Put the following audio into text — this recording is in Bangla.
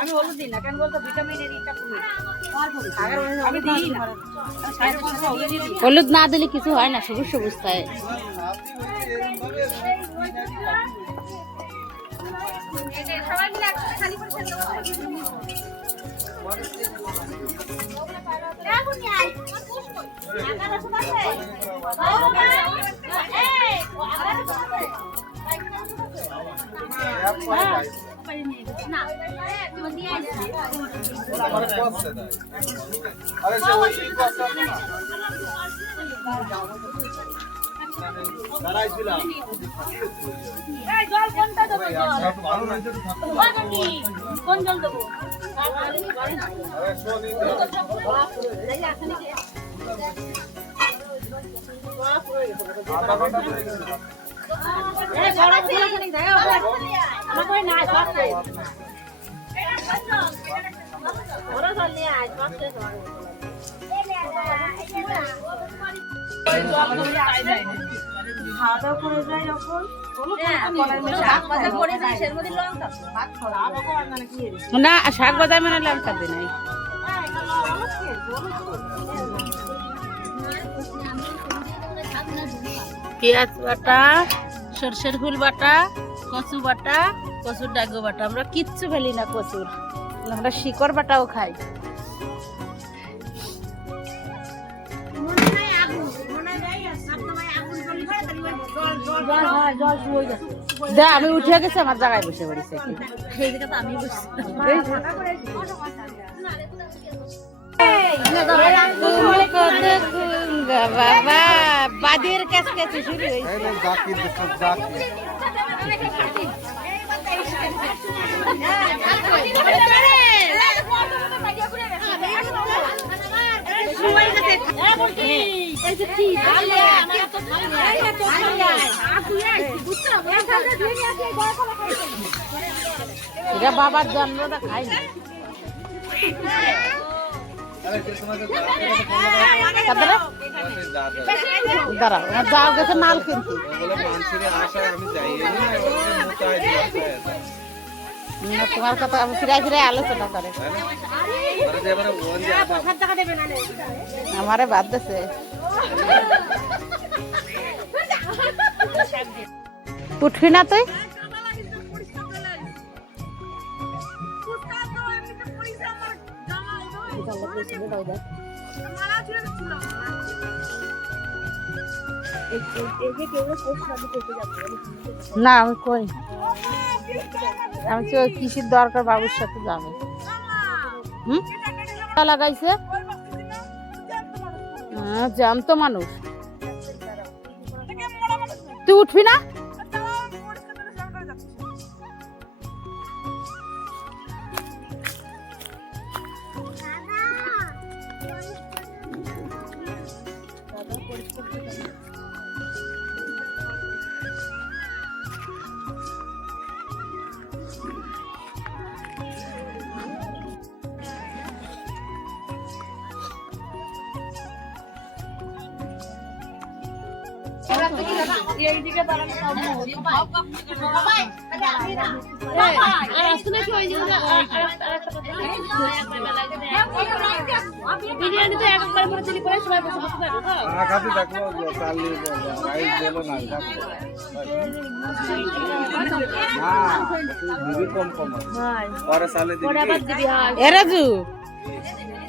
আমি হলুদ দিই না, কেন বলতো ভিটামিনের ইটা কমে, আমি দিই না। হলুদ না দিলে কিছু হয় না, সবুজ সবুজ থাকে। কোন জল দেবো? না শাক বাজার মানে লঙ্কা দিই নাই। পেঁয়াজ বাটা, সরষের ফুল বাটা, কচু বাটা, কচুর ডাগো বাটা। আমরা কিচ্ছু ফেলি না কচুর, আমরা শিকড় বাটাও খাই। আমি উঠে গেছি, আমার জায়গায় বসে পড়েছে। বাবা বাদের কাছ কাছে শুরু হয়েছে। এটা বাবার জন্মটা খাই না। দাঁড়াও, আমার যাও গেছে মাল কিনতে। তোমার কথা আমি ফিরাই ফিরাই আলোচনা করে আমারে বাদ দিছে। উঠবি না তুই? না আমি কই, আমি তো কৃষির দরকার, বাবুর সাথে যাবে। লাগাইছে জ্যান্ত মানুষ। তুই উঠবি না? বিরিয়ানি তো একবার করে দিলি পরে সবাই বসে বসে খাবে। না খাবি দেখো চালি রাইস দেব না না দিবি কম কম হয় পরে সালে দিবি। পরে আবার দিবি। হয় এ রাজু